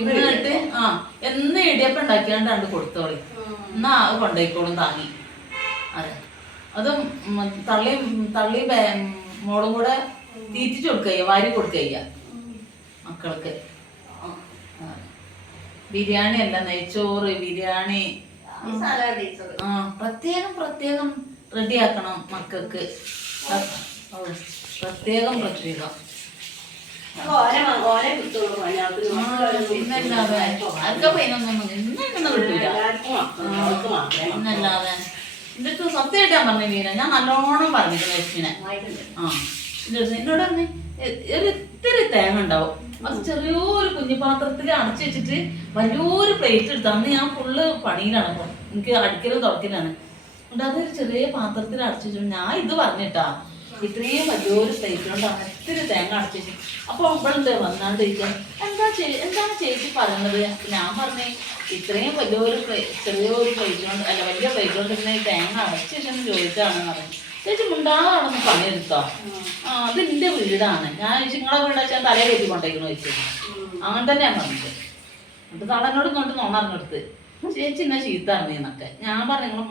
എന്നിട്ട് എന്ന് ഇടിയപ്പം ഉണ്ടാക്കിയാണ്ട് കൊടുത്തോളി, എന്നാ അത് കൊണ്ടുപോയിക്കോളും താങ്ങി. അതെ, അതും തള്ളിയും മോളും കൂടെ തീറ്റിച്ചു കൊടുക്കുക, വാരി കൊടുക്കുക മക്കൾക്ക്. ബിരിയാണി അല്ല, നെയ്ച്ചോറ്, ബിരിയാണി പ്രത്യേകം റെഡിയാക്കണം മക്കൾക്ക്. പ്രത്യേകം പിന്നല്ലാതെ ആർക്കാ പൈനൊന്നും ഇന്നൊന്നും കിട്ടൂല. പിന്നല്ലാതെ എൻ്റെ അടുത്ത് സത്യമായിട്ട് ഞാൻ പറഞ്ഞു വീര, ഞാൻ നല്ലോണം പറഞ്ഞിരുന്നു ലക്ഷ്മിനെ. എന്നോട് പറഞ്ഞു ഇത്തിരി തേങ്ങ ഉണ്ടാവും, അത് ചെറിയൊരു കുഞ്ഞിപ്പാത്രത്തിൽ അടച്ചു വെച്ചിട്ട് വലിയൊരു പ്ലേറ്റ് എടുത്തു. അന്ന് ഞാൻ ഫുള്ള് പണിയിലാണ്, എനിക്ക് അടിക്കലും തുറക്കലാണ്. എന്നിട്ട് അതൊരു ചെറിയ പാത്രത്തിൽ അടച്ചു വെച്ചു. ഞാൻ ഇത് പറഞ്ഞിട്ടാ ഇത്രയും വലിയൊരു പ്ലേറ്റ് കൊണ്ടാണ് ഇത്തിരി തേങ്ങ അടച്ചു വെച്ചു. അപ്പൊ അവളുണ്ട് വന്നാണ്ട് ചോദിക്കാൻ, എന്താണ് ചേച്ചി പറയുന്നത്? ഞാൻ പറഞ്ഞേ ഇത്രയും ചെറിയൊരു പ്ലേറ്റ് കൊണ്ട് അല്ല വലിയ പ്ലേറ്റ് കൊണ്ട് ഇങ്ങനെ തേങ്ങ അടച്ചു വെച്ചെന്ന് ചോദിച്ചാണെന്ന് പറഞ്ഞു. ചേച്ചി മുണ്ടാണെന്ന് പണിയെടുത്തോ? അത് എന്റെ വീടാണ്. ഞാൻ ചോദിച്ചു നിങ്ങളെ വീട് വെച്ചാൽ തലേ കയറ്റി കൊണ്ടേക്കുന്നു ചോദിച്ചു. അങ്ങനെ തന്നെയാ പറഞ്ഞത്. എന്നിട്ട് തളനോട് ഇങ്ങോട്ട് നോണറിഞ്ഞെടുത്ത് ചേച്ചി എന്നെ ചീത്ത അറിഞ്ഞെന്നൊക്കെ. ഞാൻ പറഞ്ഞു നിങ്ങൾ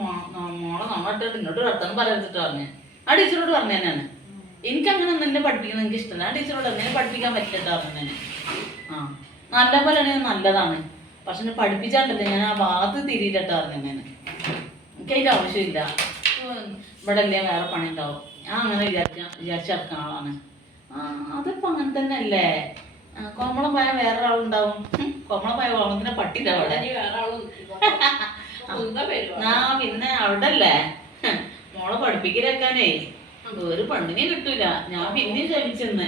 മോളെ നോട്ടിട്ട് ഇങ്ങോട്ട് വർത്താനം പറയരുത്തിട്ട് പറഞ്ഞു. ആ ടീച്ചറോട് പറഞ്ഞു തന്നെയാണ്, എനിക്കങ്ങനെ ഒന്നും എന്നെ പഠിപ്പിക്കുന്നത് എനിക്ക് ഇഷ്ടമല്ല. ആ ടീച്ചറോട് എന്നെ പഠിപ്പിക്കാൻ പറ്റില്ല പറഞ്ഞു തന്നെ. നല്ല പോലെയാണെങ്കിൽ നല്ലതാണ്, പക്ഷെ പഠിപ്പിച്ചാണ്ടല്ലേ ഞാൻ ആ ഭാഗത്ത് തിരിയിലിട്ട് പറഞ്ഞു തന്നെ. എനിക്ക് അതിൻ്റെ ആവശ്യമില്ല, ഇവിടെ അല്ലേ വേറെ പണി ഉണ്ടാവും. ഞാൻ അങ്ങനെ വിചാരിച്ചെടുക്കുന്ന ആളാണ്. അതിപ്പോ അങ്ങനെ തന്നെ അല്ലേ. കോമളം പോയാൽ വേറൊരാളുണ്ടാവും. കോമളം പോയ കോമളത്തിന്റെ പട്ടില്ല അവിടെ. പിന്നെ അവിടെ അല്ലേ മോളെ പഠിപ്പിക്കലേക്കാനേ ഒരു പെണ്ണിനെ കിട്ടൂല. ഞാൻ പിന്നെയും ശ്രമിച്ചെന്ന്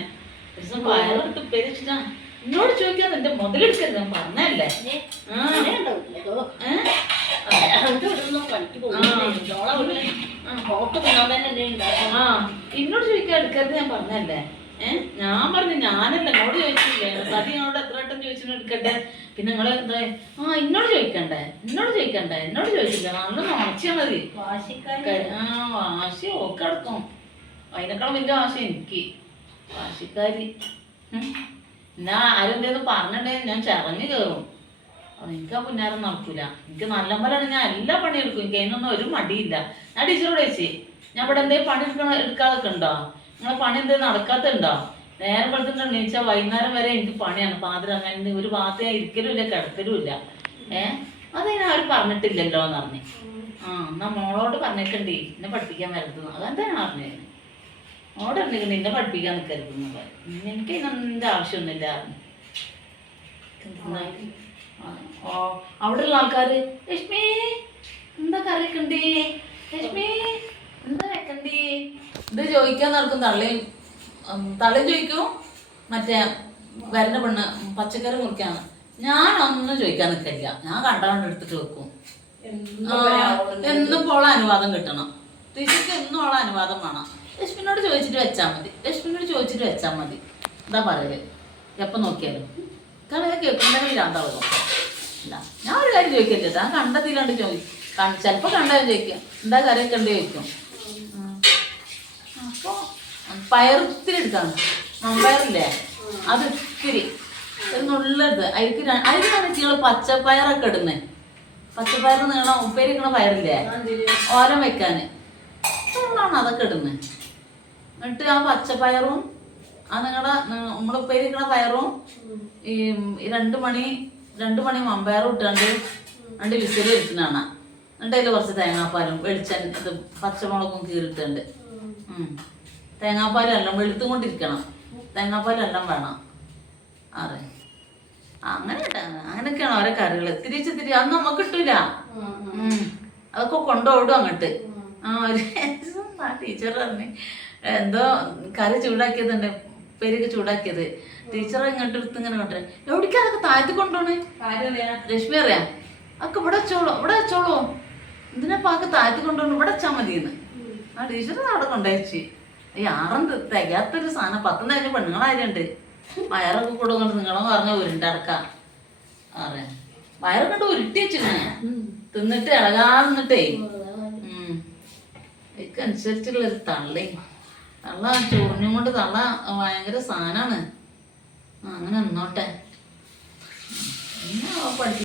ദിവസം പയറിട്ട് ഉപ്പേരിച്ചിട്ടാ എന്നോട് ചോദിക്കാതെ എന്റെ മുതലെടുക്കരുത് ഞാൻ പറഞ്ഞല്ലേ. എന്നോട് ചോദിക്കാൻ എടുക്കരുത് ഞാൻ പറഞ്ഞല്ലേ. ഞാൻ പറഞ്ഞു ഞാനല്ല, എന്നോട് ചോദിച്ചില്ലേ. സതി ഞങ്ങളോട് എത്ര വട്ടം ചോദിച്ചു എടുക്കട്ടെ. പിന്നെ നിങ്ങള് എന്താ എന്നോട് ചോദിക്കണ്ടേ എന്നോട് ചോദിച്ചില്ല. നല്ല വാശിയാ മതി. വാശി ഓക്കെ അടക്കും. അതിനേക്കാളും വലിയ വാശി എനിക്ക്. വാശിക്കാരി. ഞാൻ ആരെന്തേന്ന് പറഞ്ഞിട്ടേ ഞാൻ ചറഞ്ഞു കയറും. എനിക്ക് ആ പുന്നാരം നടക്കൂല. എനിക്ക് നല്ല പോലെയാണ് ഞാൻ എല്ലാ പണിയെടുക്കും. എനിക്ക് അതിനൊന്നും ഒരു മടിയില്ല. ഞാൻ ടീച്ചറോട് ചോദിച്ചേ ഞാൻ ഇവിടെ എന്തേലും പണി എടുക്കാതൊക്കെ ഉണ്ടോ? നിങ്ങളെ പണി എന്തേലും നടക്കാത്തുണ്ടോ? നേരം വെളുത്തിട്ട് എണീച്ചാൽ വൈകുന്നേരം വരെ എനിക്ക് പണിയാണ്. പാതിര അങ്ങനെ ഒരു ഭാഗത്ത് ഞാൻ ഇരിക്കലും ഇല്ല കിടക്കലും ഇല്ല. അതിനെ ആരും പറഞ്ഞിട്ടില്ലല്ലോ എന്ന് പറഞ്ഞു. എന്നാ മോളോട് പറഞ്ഞേക്കണ്ടേ എന്നെ പഠിപ്പിക്കാൻ വരരുതെന്ന്. അതെന്താ ഞാൻ പറഞ്ഞത്? മോളോട് പറഞ്ഞേക്കണ്ടേ എന്നെ പഠിപ്പിക്കാൻ നിൽക്കരുതെന്ന്. എനിക്ക് ഇതിന്റെ ആവശ്യമൊന്നുമില്ല. അവിടെയുള്ള ആൾക്കാര് ലക്ഷ്മി എന്താ കറിക്കണ്ടേ, ലക്ഷ്മി എന്താ വെക്കണ്ടേ ഇത് ചോദിക്കാൻ നടക്കും. തള്ളയും ചോദിക്കും, മറ്റേ വരണ പെണ്ണ് പച്ചക്കറി മുറിക്കാന്ന്. ഞാനൊന്നും ചോദിക്കാൻ നിൽക്കില്ല. ഞാൻ കണ്ടവണ്ണം എടുത്തിട്ട് വെക്കും. എന്നും പോള അനുവാദം കിട്ടണം. ടീച്ചർക്ക് എന്നും ഉള്ള അനുവാദം വേണം. ലക്ഷ്മിനോട് ചോദിച്ചിട്ട് വെച്ചാൽ മതി. എന്താ പറയല് എപ്പം നോക്കിയാലും കാരണം കേൾക്കുന്നുണ്ടെങ്കിൽ ഭ്രാന്താവുക. ഇല്ല ഞാൻ ഒരു കാര്യം ചോദിക്കില്ല. ഞാൻ കണ്ടതില്ലാണ്ട് ചിലപ്പോൾ കണ്ടാലും ചോദിക്കാം എന്താ കറിയൊക്കെ ഉണ്ട് ചോദിക്കും. അപ്പോൾ പയറിത്തിരി എടുക്കാണ്. മമ്പയറില്ലേ അത് ഇത്തിരി എന്നുള്ളത് അതിനാണ് നിങ്ങൾ പച്ചപ്പയറൊക്കെ ഇടുന്നത്. പച്ചപ്പയർ നീളം ഉപ്പേരിക്കണ പയറില്ലേ ഓലം വെക്കാന് അതുകൊണ്ടാണ് അതൊക്കെ ഇടുന്നത്. എന്നിട്ട് ആ പച്ചപ്പയറും നമ്മള് ഉപ്പേരിക്കണ പയറും ഈ രണ്ട് മണി മമ്പയറും ഇട്ടാണ്ട് 2 വിസിൽ ഇരിക്കുന്നതാണ്. എന്നിട്ട് അതിൽ കുറച്ച് തേങ്ങാപ്പാലും വെളിച്ചെണ്ണ ഇത് പച്ചമുളകും കീറിട്ടുണ്ട്. തേങ്ങാപ്പാലെല്ലാം വെളുത്തും കൊണ്ടിരിക്കണം. തേങ്ങാപ്പാലെല്ലാം വേണം. അതെ അങ്ങനെയൊക്കെയാണ് ഓരോ കറികൾ. തിരിച്ച് അത് നമുക്ക് കിട്ടൂല. അതൊക്കെ കൊണ്ടുപോടും അങ്ങോട്ട്. ടീച്ചർ പറഞ്ഞു എന്തോ കറി ചൂടാക്കിയതുണ്ട്, ഉപ്പേരിയൊക്കെ ചൂടാക്കിയത്. ടീച്ചർ ഇങ്ങോട്ട് എടുത്ത് ഇങ്ങനെ കൊണ്ടുവരാൻ എവിടേക്കാ അതൊക്കെ താഴ്ത്തി കൊണ്ടുപോണേ? രശ്മി അറിയാം അതൊക്കെ ഇവിടെ വെച്ചോളൂ ഇതിനെപ്പാക്ക് താഴ്ത്തി കൊണ്ടുപോകണം, ഇവിടെ വെച്ചാൽ മതിയെന്ന്. ആ ടീച്ചർ അവിടെ കൊണ്ടുവച്ച് ഈ ആറന്ത് തികയാത്തൊരു സാധനം. 10 നേരം പെണ്ണുങ്ങളാരുണ്ട് വയറൊക്കെ കൊടുക്കൊണ്ട് നിങ്ങളെന്ന് പറഞ്ഞ ഉരുണ്ടടക്കാം. അതെ വയറൊക്കെ കൊണ്ട് ഉരുട്ടി വെച്ചിരുന്നേ തിന്നിട്ട് ഇളകാന്നിട്ടേ. എനിക്കനുസരിച്ചുള്ളൊരു തള്ള ചൊറിഞ്ഞും കൊണ്ട് തള്ള ഭയങ്കര സാധനമാണ്. അങ്ങനെ നിന്നോട്ടെ. പഠിപ്പിക്കും.